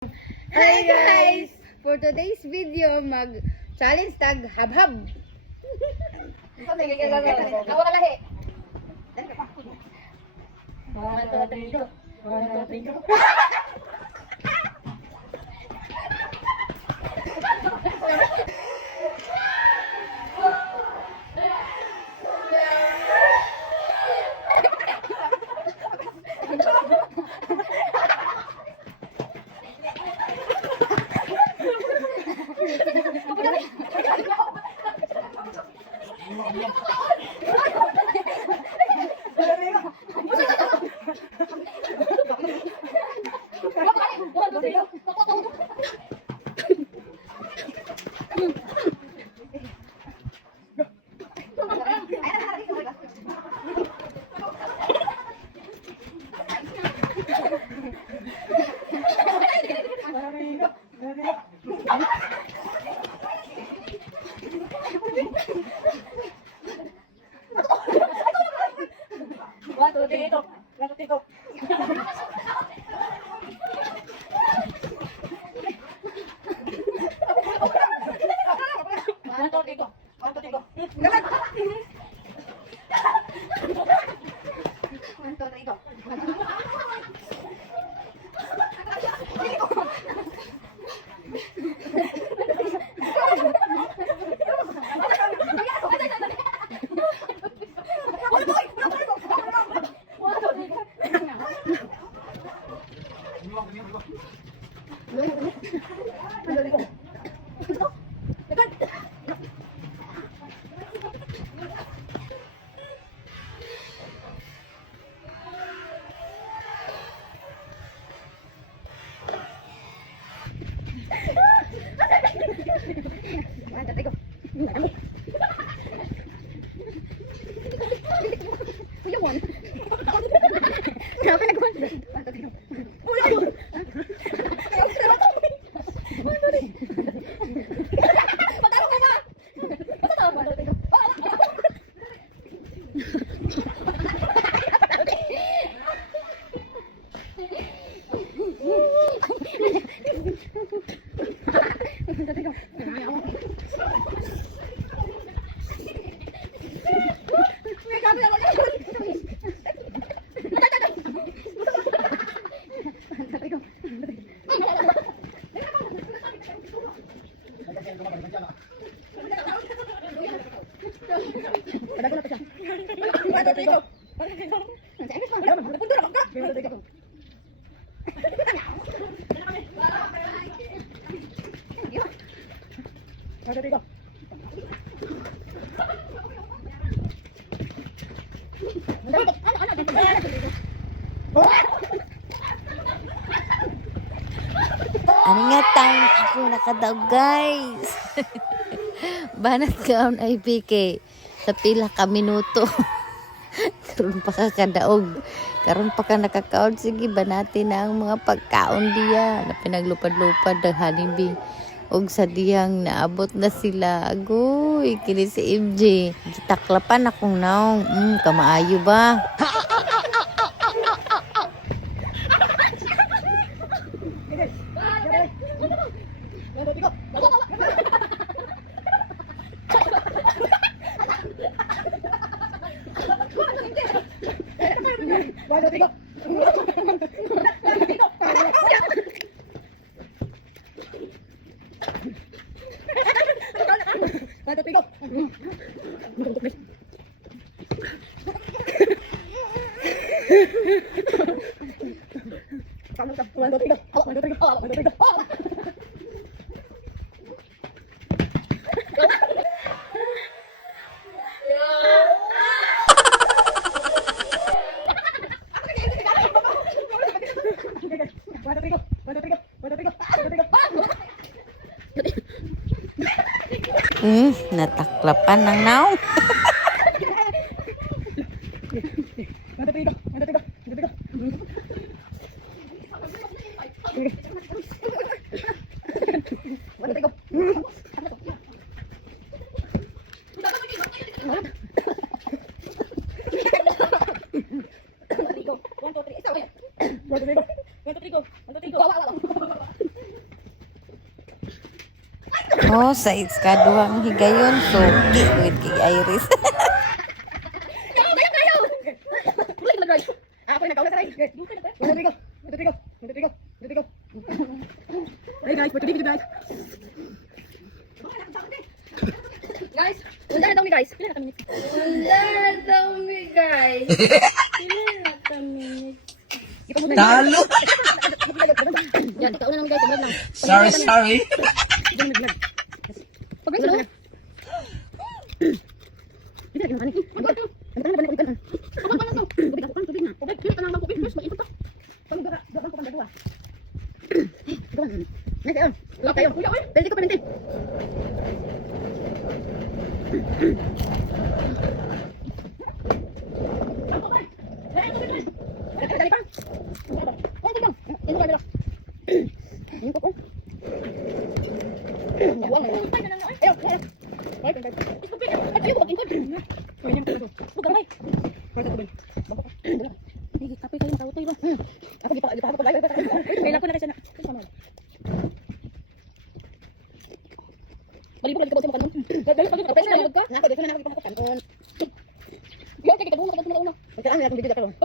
Hi guys! For today's video, mag-challenge tag habhab. Awa ka lahi. Ano nga time ako nakadaog guys. Banat kaon ay PK sa pila ka minuto. Karon pa ka kadaog. Karon pa ka nakakaon, sige banatin na ang mga pagkaon diya na pinaglupad-lupad ng hanibi. Og sa diyang naabot na sila. Agoy, kini si MJ. Gitaklapan akong naong. Kamaayo ba? Nataklapan ng naong. One, two, three, go. Oh, sa ikaduhang higayon, so with kay Iris. Ako na kaula sa right. Hey guys, for today video guys. Guys, wala na daw mi guys. Wala na daw mi guys. Talo. Yan, ikaw na naman guys, vlog lang. Sorry. Pag guys, ano? Hindi na kinakanin. Ano ba ito? Ano ba na ulitan? Ano ba na ito? Tubig ako, tubig na. Tubig, pili ka na ng tubig, first, mag-ipot ka. Pag gaban ko pang dalawa. Gaban. Nice kayo. Love kayo. Kuya, oy. Dali ko pa nintin. Dali pa. Oh, tubig lang. Ito ba nila? Yung ko. Wala. Ayaw, ayaw. Ay, tanggal. Ayaw ko mag-ingkod. Pwede mo ka. Huwag ka, bay. Pwede ko, bay. Bako ka. Hindi, kapoy kayo nakautoy ba? Ako, di pa ako pagay. Kailan ko na kasi na. Balibog lagi ka ba sa makanon? Dali, pag-press na ka. Nako, dito na nakikita ko kanon. Yo, kaya kita bumo ka na una. Ang kaan na akong video ka ron.